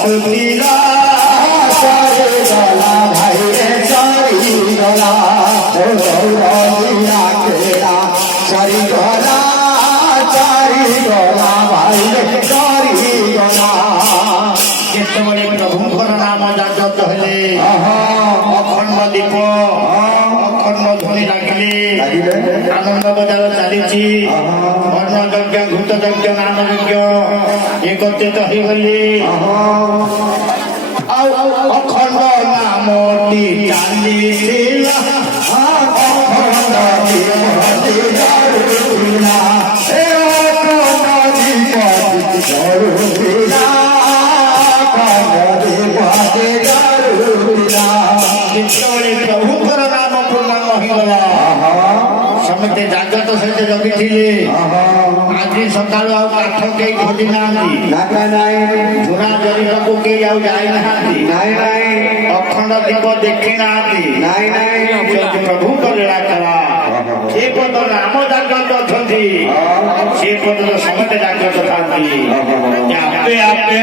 सुतीला चढ़ी गला भाई रे चढ़ी गला गौरिया केरा चढ़ी गला भाई रे चढ़ी गला केतबळे प्रभुंकर नाम जागत हेले अखंड दीप अखंड ध्वनि लागिले आनंद बजार चलीची वर्ण यज्ञ घृत यज्ञ नाम यज्ञ एकत्रित होगले अखंड नामटी चालीला प्रभुंकर नाम पूर्ण होगला समस्ते जागत सहित जगी आज सका काठ कई खोजी ना झुना जरिक कई जाई अखंड दीप देखी ना प्रभुंकर लीला कला से पद नाम जागत अच्छा से पद समस्ते जागत था आपे आपे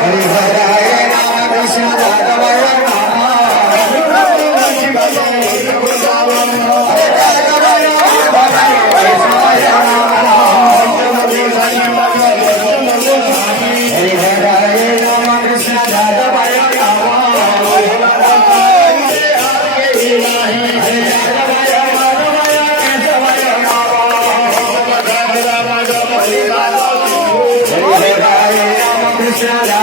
Hare Rama Krishna Jadavaya Nama Krishna